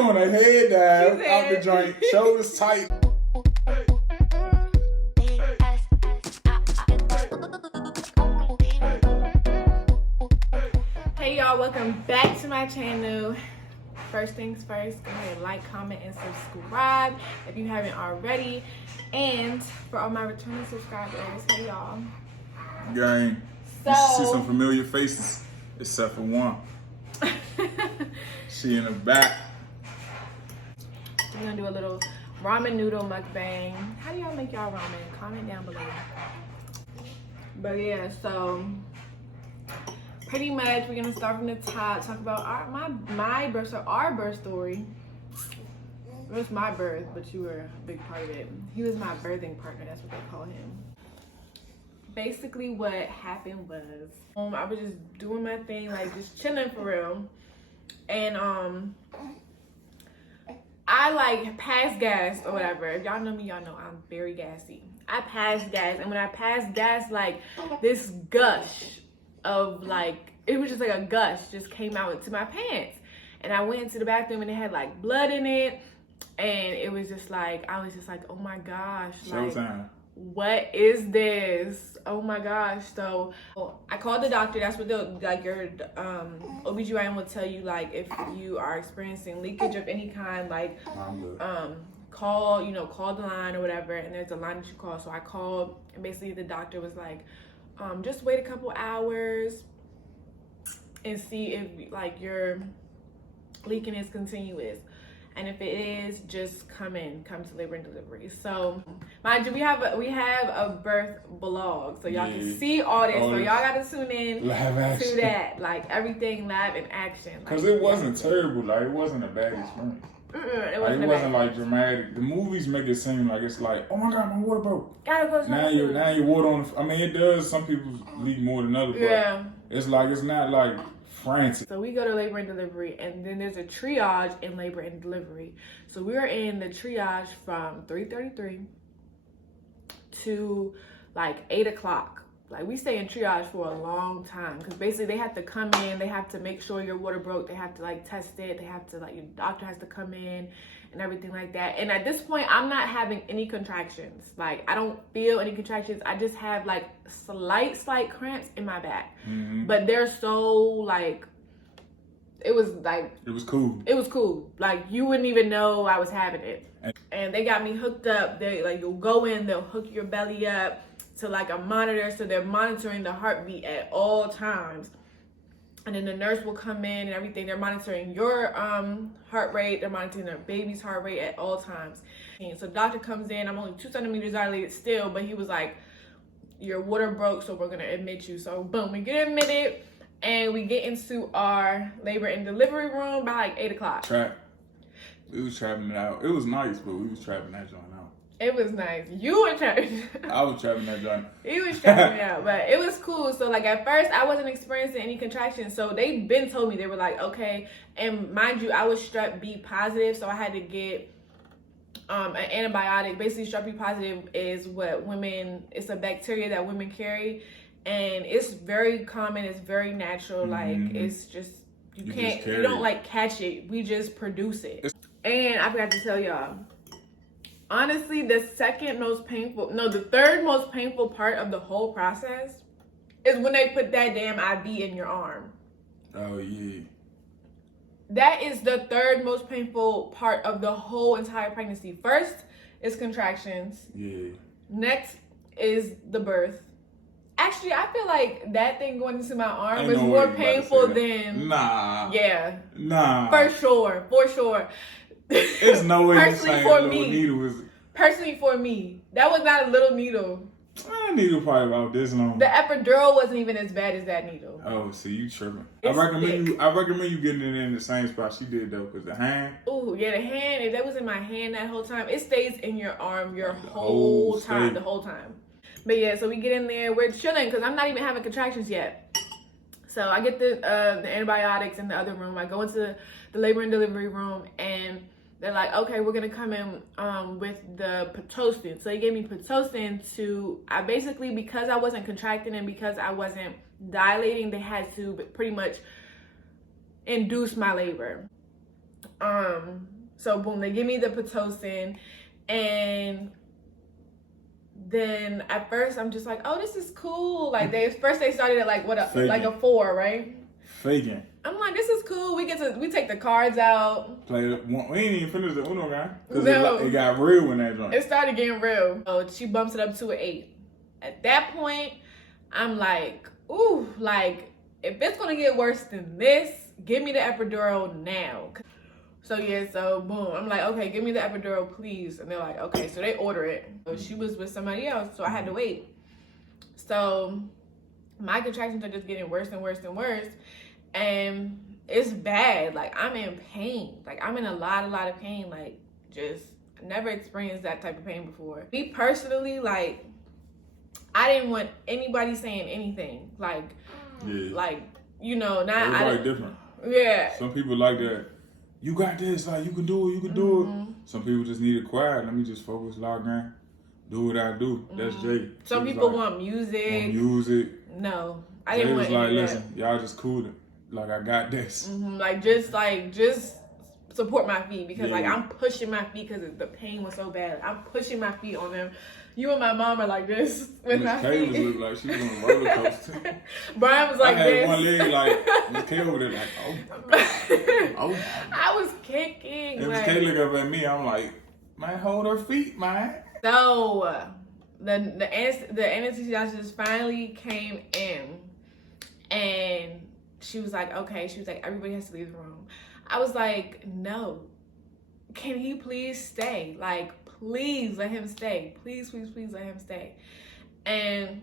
doing a head dive out the joint, shoulders tight. Hey y'all, welcome back to my channel. First things first, go ahead and like, comment, and subscribe if you haven't already. And for all my returning subscribers, hey y'all. Gang, So, you see some familiar faces, except for one. She in the back. we're gonna do a little ramen noodle mukbang. How do y'all make y'all ramen? Comment down below. But yeah, so pretty much we're gonna start from the top, talk about our birth story. It was my birth, but you were a big part of it. He was my birthing partner, that's what they call him. Basically what happened was, I was just doing my thing, like just chilling for real. And I like passed gas or whatever. If y'all know me, y'all know I'm very gassy. I passed gas, and when I passed gas, like this gush of like, it was just like a gush just came out into my pants. And I went into the bathroom and it had like blood in it. And it was just like, I was just like, oh my gosh. Like, Showtime. what is this? Oh my gosh. So I called the doctor. That's what your OBGYN will tell you, like if you are experiencing leakage of any kind, like call the line or whatever, and there's a line that you call. So I called, and basically the doctor was like, just wait a couple hours and see if like your leaking is continuous. And if it is, just come to labor and delivery. So, mind you, we have a birth vlog, so y'all can see all this. So y'all gotta tune in to that, like everything live in action. Cause it wasn't terrible, like it wasn't a bad experience. It wasn't like dramatic. The movies make it seem like it's like, oh my god, my water broke. Now your water on. I mean, it does. Some people leak more than others, but it's like it's not like frantic. So we go to labor and delivery, and then there's a triage in labor and delivery. So we were in the triage from 3:33 to like 8 o'clock. Like we stay in triage for a long time because basically they have to come in, they have to make sure your water broke, they have to like test it, they have to like, your doctor has to come in and everything like that. And at this point, I'm not having any contractions. Like I don't feel any contractions. I just have like slight cramps in my back. Mm-hmm. But they're so like, it was cool. It was cool. Like you wouldn't even know I was having it. And they got me hooked up. They like, you'll go in, they'll hook your belly up to like a monitor, so they're monitoring the heartbeat at all times. And then the nurse will come in and everything. They're monitoring your heart rate. They're monitoring their baby's heart rate at all times. And so the doctor comes in. I'm only 2 centimeters dilated still, but he was like, your water broke, so we're gonna admit you. So boom, we get admitted, and we get into our labor and delivery room by like 8 o'clock. We was trapping it out. It was nice, but we was trapping that joint out. It was nice. You were trapping. I was trapping that joint. He was trapping me out, but it was cool. So like at first I wasn't experiencing any contractions. So they been told me, they were like, okay. And mind you, I was strep B positive, so I had to get an antibiotic. Basically, strep B positive is it's a bacteria that women carry, and it's very common. It's very natural. Like it's just you don't like catch it. We just produce it. And I forgot to tell y'all. Honestly, the third most painful part of the whole process is when they put that damn IV in your arm. Oh, yeah. That is the third most painful part of the whole entire pregnancy. First is contractions. Yeah. Next is the birth. Actually, I feel like that thing going into my arm was more painful than... Nah. Yeah. Nah. For sure. There's no way Personally for me. Needle was... Personally for me, that was not a little needle. That needle probably about this long. The epidural wasn't even as bad as that needle. Oh, see, you tripping. I recommend you getting it in the same spot she did though, because the hand. Oh yeah, the hand. If that was in my hand that whole time, it stays in your arm the whole time. But yeah, so we get in there, we're chilling because I'm not even having contractions yet. So I get the antibiotics in the other room. I go into the labor and delivery room, and they're like, okay, we're gonna come in with the Pitocin. So they gave me Pitocin because I wasn't contracting and because I wasn't dilating, they had to pretty much induce my labor. So boom, they give me the Pitocin, and then at first I'm just like, oh, this is cool. Like they started at like like a 4, right? Faking. I'm like, this is cool. We take the cards out. We ain't even finished the Uno guy. Because No. it got real when that joint. It started getting real. So she bumps it up to an 8. At that point, I'm like, ooh, like if it's gonna get worse than this, give me the epidural now. So yeah, so boom. I'm like, okay, give me the epidural, please. And they're like, okay. So they order it. So she was with somebody else, so I had to wait. So my contractions are just getting worse and worse and worse. And it's bad. Like I'm in pain. Like I'm in a lot of pain. Like just never experienced that type of pain before. Me personally, like I didn't want anybody saying anything. Like, like you know, not everybody different. Yeah. Some people like that. You got this. Like you can do it. You can do it. Some people just need it quiet. Let me just focus, log in, do what I do. That's Jay. Some people want music. No, I didn't want Jay was like, any of listen, y'all just cool it. Like I got this. Like just support my feet because like I'm pushing my feet because the pain was so bad. I'm pushing my feet on them. You and my mom are like this with my Kay feet. looked like she was on a roller coaster. Brian was like I had this. one leg like Miss Kay over there like oh. I was kicking. And Miss Kay look up at me. I'm like, man, hold her feet, man. So the anesthesiologist finally came in and she was like, okay. She was like, everybody has to leave the room. I was like, no. Can he please stay? Like, please let him stay. Please let him stay. And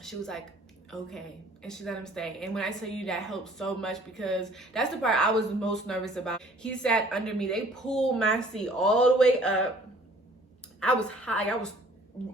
she was like, okay. And she let him stay. And when I tell you that helped so much because that's the part I was most nervous about. He sat under me. They pulled my seat all the way up. I was high. I was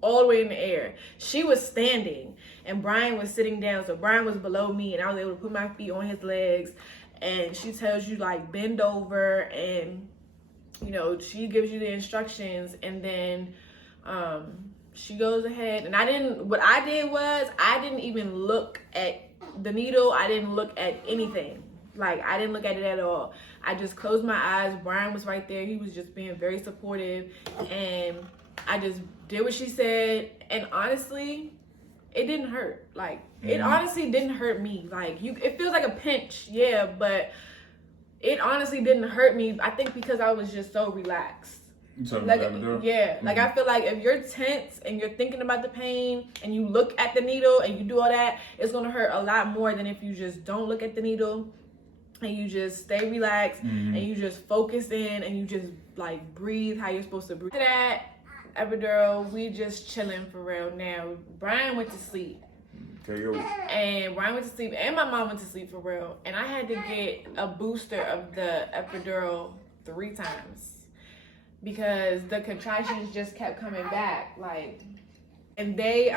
all the way in the air. She was standing and Brian was sitting down. So Brian was below me and I was able to put my feet on his legs. And she tells you like bend over and you know, she gives you the instructions and then she goes ahead and what I did was I didn't even look at the needle. I didn't look at anything. Like I didn't look at it at all. I just closed my eyes. Brian was right there. He was just being very supportive and I just did what she said. And honestly, it didn't hurt. Like it honestly didn't hurt me. Like it feels like a pinch, yeah, but it honestly didn't hurt me. I think because I was just so relaxed. Like like I feel like if you're tense and you're thinking about the pain and you look at the needle and you do all that, it's gonna hurt a lot more than if you just don't look at the needle and you just stay relaxed and you just focus in and you just like breathe how you're supposed to breathe. After that epidural, we just chilling for real now. Brian went to sleep. And Brian went to sleep and my mom went to sleep for real. And I had to get a booster of the epidural 3 times because the contractions just kept coming back. Like, and they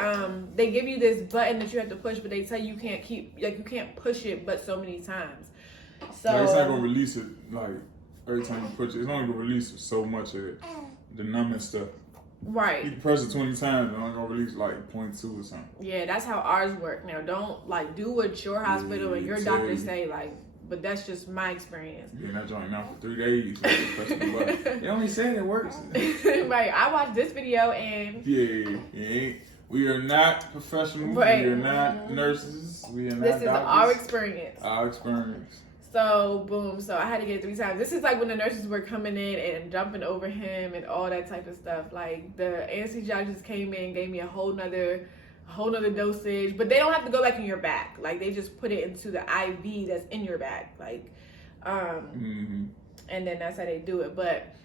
give you this button that you have to push, but they tell you you can't push it but so many times. So it's not gonna release it like every time you push it. It's only gonna release so much of it, the numbing stuff. Right. You can press it 20 times and only gonna release like 0.2 or something. Yeah, that's how ours work. Now, don't like do what your hospital and your doctor say. Like, but that's just my experience. Being that joint now for 3 days. They only said it works. Right. I watched this video and we are not professionals. Right. We are not nurses. We are not This is doctors. our experience. Our experience. So boom, so I had to get it 3 times. This is like when the nurses were coming in and jumping over him and all that type of stuff. Like the anesthesiologist came in, gave me a whole nother dosage, but they don't have to go back in your back. Like they just put it into the IV that's in your back. Like, and then that's how they do it. But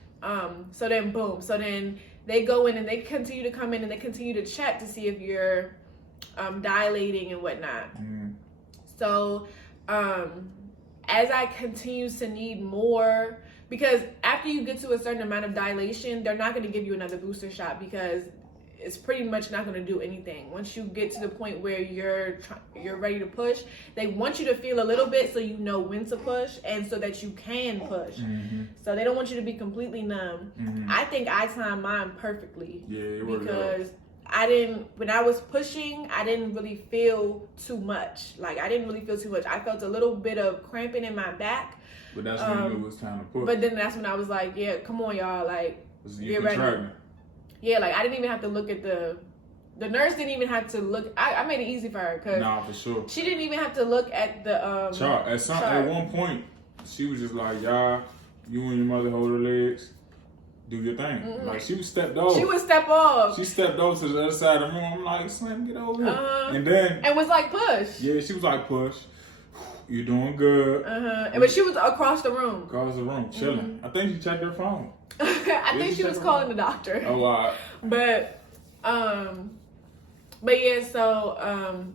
so then boom, so then they go in and they continue to come in and they continue to check to see if you're dilating and whatnot. So as I continue to need more, because after you get to a certain amount of dilation, they're not going to give you another booster shot because it's pretty much not going to do anything. Once you get to the point where you're ready to push, they want you to feel a little bit so you know when to push and so that you can push. So they don't want you to be completely numb. I think I timed mine perfectly. Yeah, because when I was pushing, I didn't really feel too much. Like I didn't really feel too much. I felt a little bit of cramping in my back, But that's when you knew it was time to push. But then that's when I was like, yeah, come on, y'all, like, get ready. Yeah, like, I didn't even have to look at the nurse didn't even have to look. I made it easy for her. Cause nah, for sure. She didn't even have to look at the chart. At one point, she was just like, y'all, you and your mother hold her legs. Do your thing. Mm-hmm. Like, she was stepped off. She would step off. She stepped off to the other side of the room. I'm like, Slim, get over here. And then... And was like, push. Yeah, she was like, push. You're doing good. But she was across the room. Across the room, chilling. Mm-hmm. I think she checked her phone. I think she was calling the doctor. Oh, wow. But yeah, so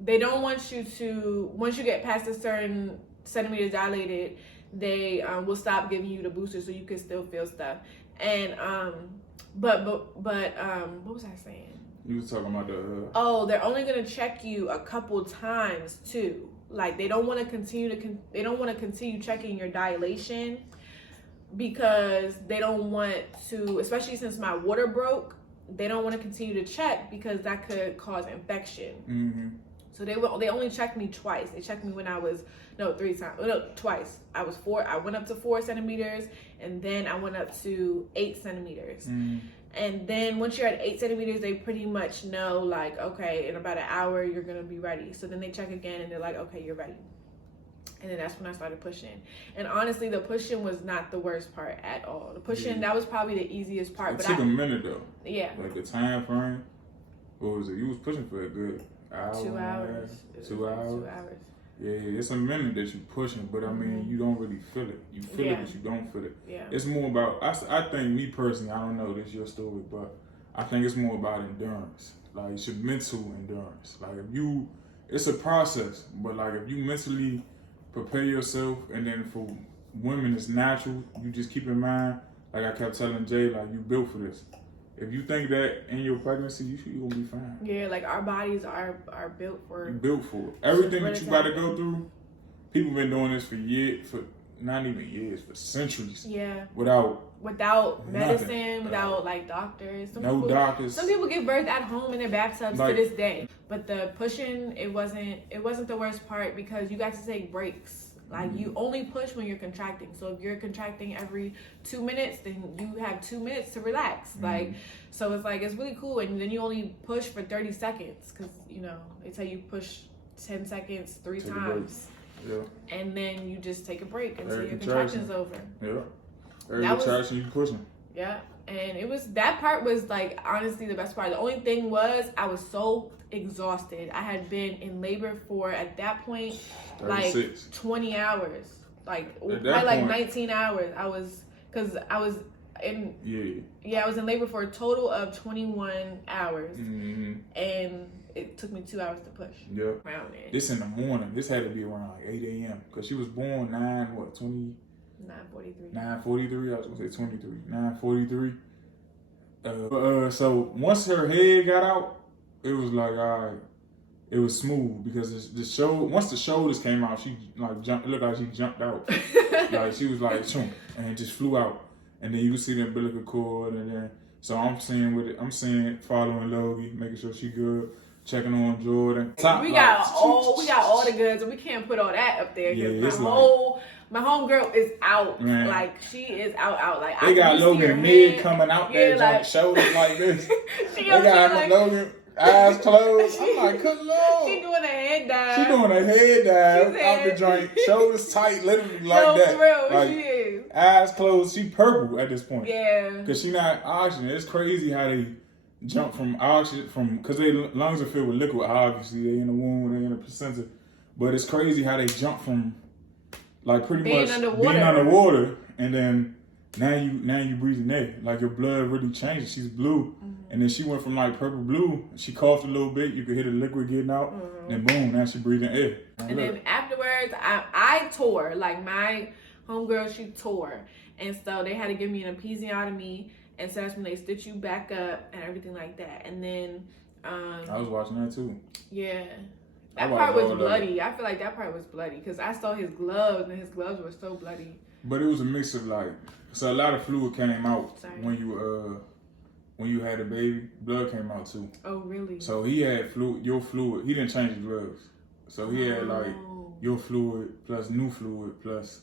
they don't want you to, once you get past a certain centimeters dilated, they will stop giving you the booster so you can still feel stuff. And but what was I saying? You was talking about the they're only gonna check you a couple times too. Like, they don't want to continue checking your dilation because they don't want to, especially since my water broke, they don't want to continue to check because that could cause infection. Mm-hmm. So they only checked me twice. They checked me when I was twice. I went up to 4 centimeters, and then I went up to 8 centimeters. Mm. And then once you're at 8 centimeters, they pretty much know, like, okay, in about an hour you're gonna be ready. So then they check again, and they're like, okay, you're ready. And then that's when I started pushing. And honestly, the pushing was not the worst part at all. The pushing, that was probably the easiest part. It took a minute though. Yeah. Like the time frame. What was it? You was pushing for a good hour. 2 hours. 2 hours. 2 hours. Yeah, it's a minute that you're pushing, but I mean, you don't really feel it. You feel it, but you don't feel it. Yeah. It's more about, I think, me personally, I don't know, this is your story, but I think it's more about endurance. Like, it's your mental endurance. Like, it's a process, but like, if you mentally prepare yourself, and then for women, it's natural, you just keep in mind, like I kept telling Jay, like, you built for this. If you think that in your pregnancy, you're gonna be fine. Yeah, like, our bodies are built for it. You built for it. Everything that you gotta go through, people been doing this for years, for not even years, for centuries. Yeah. Without medicine, without like doctors. Doctors. Some people give birth at home in their bathtubs to this day. But the pushing, it wasn't the worst part because you got to take breaks. Like, you only push when you're contracting. So if you're contracting every 2 minutes, then you have 2 minutes to relax. Like, so it's like, it's really cool. And then you only push for 30 seconds because, you know, they tell you push 10 seconds 3 times. Yeah. And then you just take a break until your contraction's over. Yeah. Every contraction you pushing. Yeah. And that part was, like, honestly the best part. The only thing was I was so exhausted. I had been in labor for, at that point, 36. Like 20 hours. Like, probably like 19 hours. I was in labor for a total of 21 hours. Mm-hmm. And it took me 2 hours to push. Yeah. Around it. This in the morning. This had to be around like 8 a.m. Because she was born 9:43. 9:43. I was gonna say 23. 9:43. So once her head got out, it was like, all right, it was smooth because once the shoulders came out, she like jumped. It looked like she jumped out. Like, she was like, choom, and it just flew out. And then you could see the umbilical cord, and then so I'm seeing following Logie, making sure she good. Checking on Jordan. We got all the goods, and we can't put all that up there because my homegirl is out. Man. Like, she is out. Like, they got Logan mid coming out there, like, shoulders like this. They got like, Logan eyes closed. I'm like, good Lord. She doing a head dive. Out the joint, shoulders tight, literally like that. For real, like, she is. Eyes closed. She purple at this point. Yeah. Because she not oxygen. It's crazy how they jump from oxygen, because their lungs are filled with liquid. Obviously, they in the womb, they in the placenta. But it's crazy how they jump from, like, pretty much being underwater, and then now you breathing air. Like, your blood really changes. She's blue, and then she went from like purple blue. She coughed a little bit. You could hear the liquid getting out, and then boom, now she breathing air. And then afterwards, I tore. Like, my homegirl, she tore, and so they had to give me an episiotomy. And so that's when they stitch you back up and everything like that. And then I was watching that too. Yeah. That part was bloody. I feel like that part was bloody because I saw his gloves, and his gloves were so bloody. But it was a mix of, like, so a lot of fluid came out when you had a baby. Blood came out too. Oh, really? So he had your fluid. He didn't change his gloves. So he had like your fluid plus new fluid plus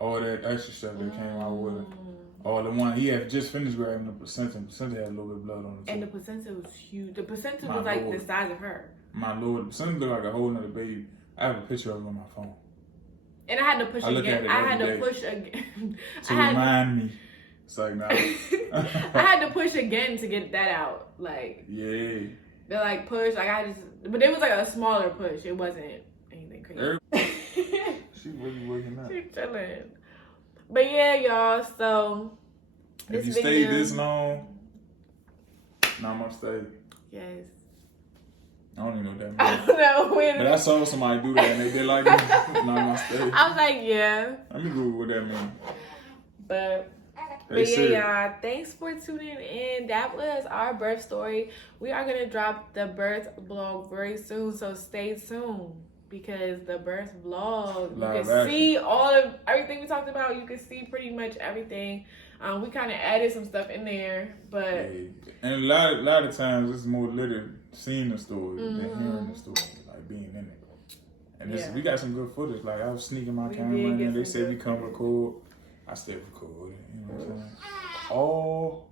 all that extra stuff that came out with it. All the one he had just finished grabbing the placenta. The placenta had a little bit of blood on it too. And the placenta was huge. The placenta was like the size of her. My lord, the placenta looked like a whole nother baby. I have a picture of it on my phone. And I had to push again. I had to push again. To remind me. It's like, nah. I had to push again to get that out. Like, yeah. They're like, push. Like, but it was like a smaller push. It wasn't anything crazy. She really waking up. She's chilling. But yeah, y'all. So, if you stayed this long, namaste. Yes. I don't even know what that means. I don't know. But I saw somebody do that and they did like namaste. I was like, yeah. Let me Google what that means. But yeah, y'all, thanks for tuning in. That was our birth story. We are gonna drop the birth vlog very soon, so stay tuned because the birth vlog, you can see all of everything we talked about. You can see pretty much everything. We kind of added some stuff in there, but and a lot of times it's more literally seeing the story than hearing the story, like being in it. And we got some good footage. Like I was sneaking my camera in, and they said we come record. I still record it. You know what I'm saying? Oh,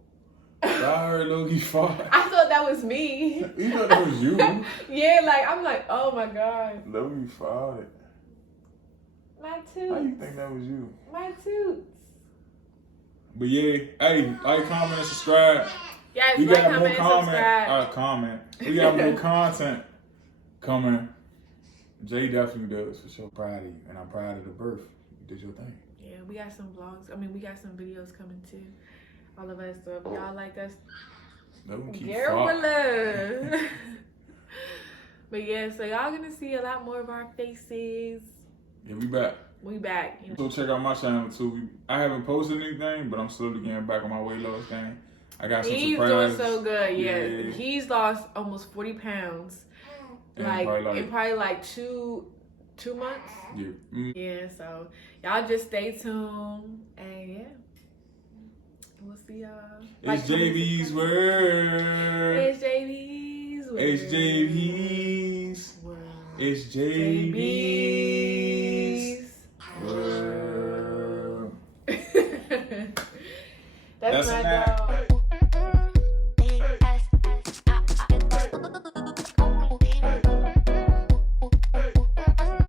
sorry, Logie fart. I thought that was me. You thought that was you? Yeah, like I'm like, oh my god. Logie farted. My tooth. How you think that was you? My tooth. But yeah, hey, like, comment, and subscribe. Yes, we like, got more comment. We got more content coming. Jay definitely does for sure. Proud of you, and I'm proud of the birth. You did your thing. Yeah, we got some vlogs. I mean, we got some videos coming too. All of us. So if y'all like us, Garilla. But yeah, so y'all gonna see a lot more of our faces. Yeah, we back. We back. You So know. check out my channel too. I haven't posted anything, but I'm slowly getting back on my weight loss game. I got some surprises. He's doing so good. Yeah, he's lost almost 40 pounds. In probably like 2 months. Yeah. Yeah. So y'all just stay tuned, and yeah, we'll see y'all. It's JB's word. It's JB's word. It's JB's word. It's JB's word. That's my dog.